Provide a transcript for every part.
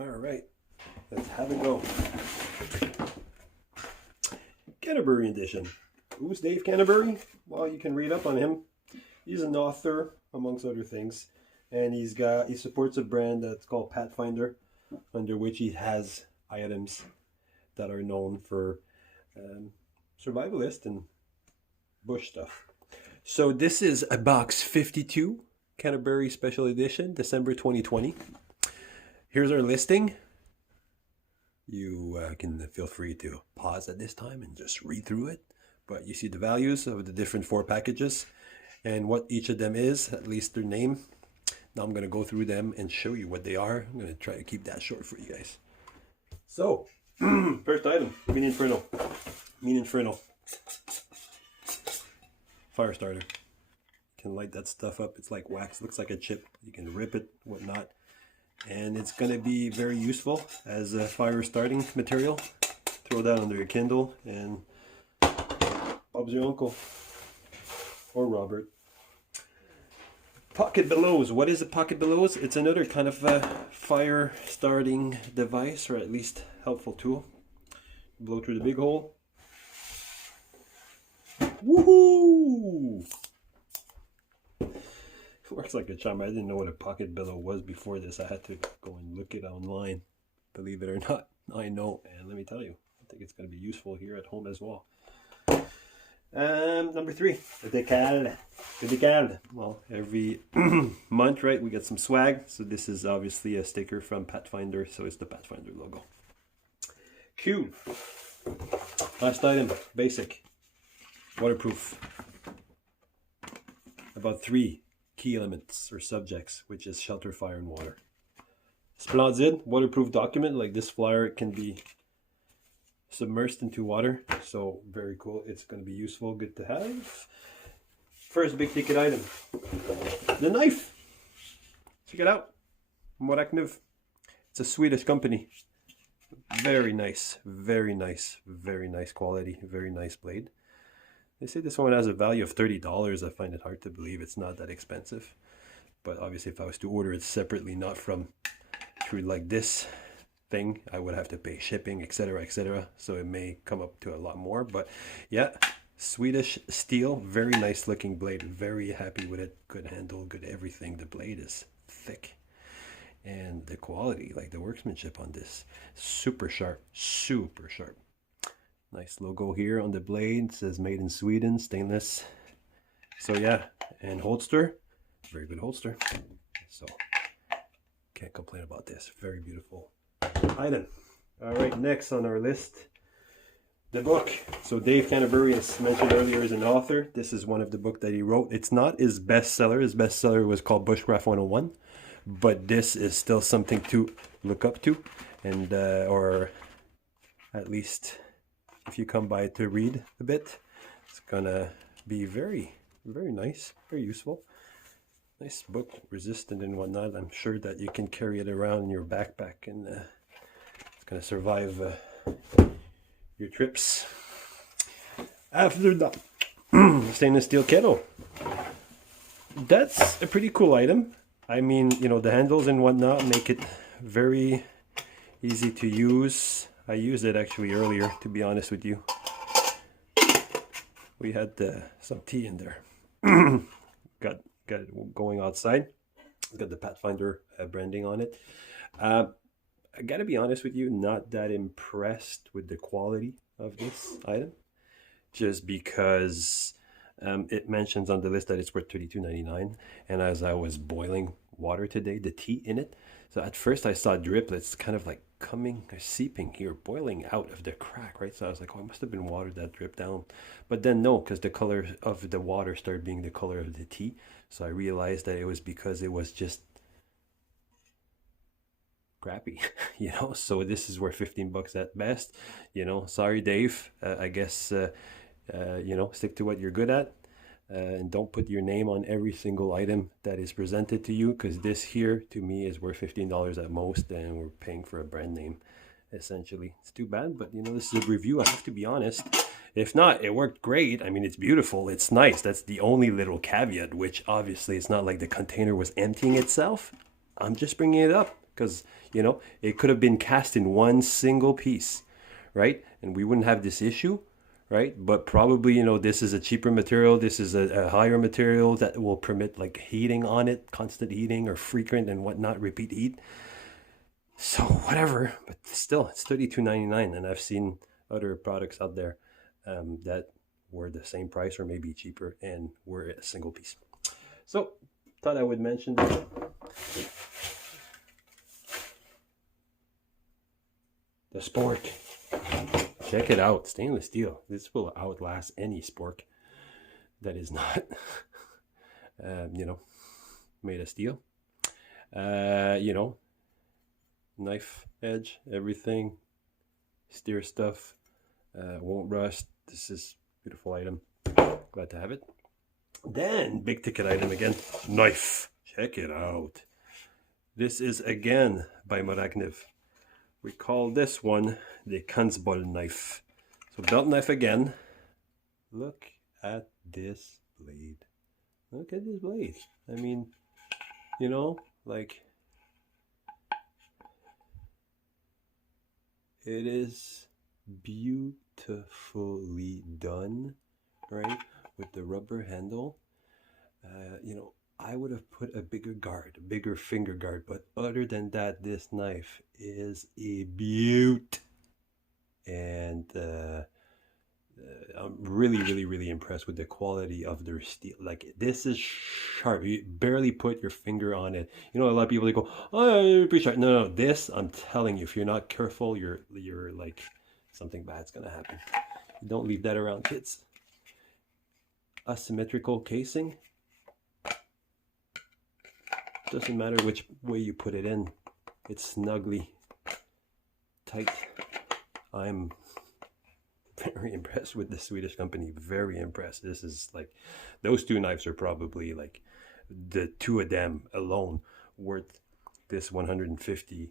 All right, let's have it go. Canterbury edition. Who's Dave Canterbury? Well, you can read up on him. He's an author, amongst other things, and he supports a brand that's called Pathfinder, under which he has items that are known for survivalist and bush stuff. So this is a box 52, Canterbury Special Edition, December 2020. Here's our listing. You can feel free to pause at this time and just read through it. But you see the values of the different 4 packages and what each of them is, at least their name. Now I'm going to go through them and show you what they are. I'm going to try to keep that short for you guys. So, first item, Mean Inferno. Mean Inferno. Fire starter. You can light that stuff up. It's like wax. Looks like a chip. You can rip it, whatnot. And it's going to be very useful as a fire starting material. Throw that under your Kindle and Bob's your uncle. Or Robert. Pocket bellows. What is a pocket bellows? It's another kind of fire starting device, or at least helpful tool. Blow through the big hole. Woohoo! Works like a charm. I didn't know what a pocket bellow was before this. I had to go and look it online. Believe it or not, I know. And let me tell you, I think it's going to be useful here at home as well. Number 3, the decal. The decal. Well, every month, right, we get some swag. So this is obviously a sticker from Pathfinder. So it's the Pathfinder logo. Q. Last item, basic. Waterproof. About 3 key elements or subjects, which is shelter, fire, and water. Splendid waterproof document. Like this flyer, it can be submersed into water, so very cool. It's going to be useful, good to have. First big ticket item, the knife. Check it out. Morakniv. It's a Swedish company. Very nice, very nice, very nice quality, very nice blade. They say this one has a value of $30. I find it hard to believe it's not that expensive. But obviously if I was to order it separately, not from through like this thing, I would have to pay shipping, etc., etc. So it may come up to a lot more. But yeah, Swedish steel, very nice looking blade. Very happy with it. Good handle, good everything. The blade is thick. And the quality, like the workmanship on this, super sharp, super sharp. Nice logo here on the blade. It says made in Sweden, stainless. So yeah, and holster, very good holster. So can't complain about this. Very beautiful item. All right, next on our list, the book. So Dave Canterbury, as mentioned earlier, is an author. This is one of the books that he wrote. It's not his bestseller. His bestseller was called Bushcraft 101, but this is still something to look up to, and or at least if you come by to read a bit, it's gonna be very, very nice, very useful. Nice book, resistant and whatnot. I'm sure that you can carry it around in your backpack, and it's gonna survive your trips. After that, stainless steel kettle. That's a pretty cool item. I mean, you know, the handles and whatnot make it very easy to use. I used it actually earlier, to be honest with you. We had some tea in there. got it going outside. Got the Pathfinder branding on it. I gotta be honest with you, not that impressed with the quality of this item, just because it mentions on the list that it's worth $32.99. And as I was boiling water today, the tea in it, so at first I saw driplets kind of like coming, seeping here, boiling out of the crack, right? So I was like, oh, it must have been water that dripped down. But then no, because the color of the water started being the color of the tea. So I realized that it was because it was just crappy, you know? So this is worth 15 bucks at best, you know? Sorry, Dave. I guess, you know, stick to what you're good at. And don't put your name on every single item that is presented to you, because this here to me is worth $15 at most, and we're paying for a brand name essentially. It's too bad, but you know, this is a review. I have to be honest. If not, it worked great. I mean, it's beautiful, it's nice. That's the only little caveat, which obviously it's not like the container was emptying itself. I'm just bringing it up because, you know, it could have been cast in one single piece, right? And we wouldn't have this issue, right? But probably, you know, this is a cheaper material. This is a higher material that will permit like heating on it, constant heating or frequent and whatnot, repeat heat. So whatever, but still, it's $32.99, and I've seen other products out there that were the same price or maybe cheaper and were a single piece. So thought I would mention that. The spork. Check it out. Stainless steel. This will outlast any spork that is not, you know, made of steel. You know, knife edge, everything. Steer stuff. Won't rust. This is a beautiful item. Glad to have it. Then, big ticket item again. Knife. Check it out. This is again by Morakniv. We call this one the Kanzbol knife. So belt knife again. Look at this blade. Look at this blade. I mean, you know, like, it is beautifully done, right? With the rubber handle. You know, I would have put a bigger guard, a bigger finger guard, but other than that, this knife is a beaut. And I'm really impressed with the quality of their steel. Like, this is sharp. You barely put your finger on it. You know, a lot of people, they go, oh, you're pretty sharp. No, this, I'm telling you, if you're not careful, you're like, something bad's gonna happen. Don't leave that around, kids. Asymmetrical casing. Doesn't matter which way you put it in. It's snugly tight. I'm very impressed with the Swedish company. Very impressed. This is like, those two knives are probably like the two of them alone worth this $150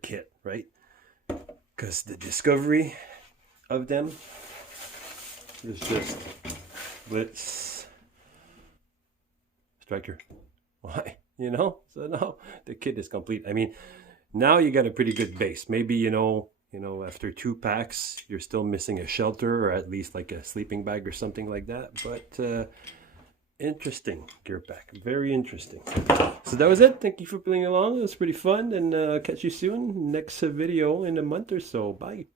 kit, right? Because the discovery of them is just blitz striker. Why? You know, so now the kit is complete. I mean, now you got a pretty good base. Maybe, you know, after 2 packs, you're still missing a shelter or at least like a sleeping bag or something like that. But interesting gear pack, very interesting. So that was it. Thank you for playing along. It was pretty fun, and catch you soon. Next video in a month or so. Bye.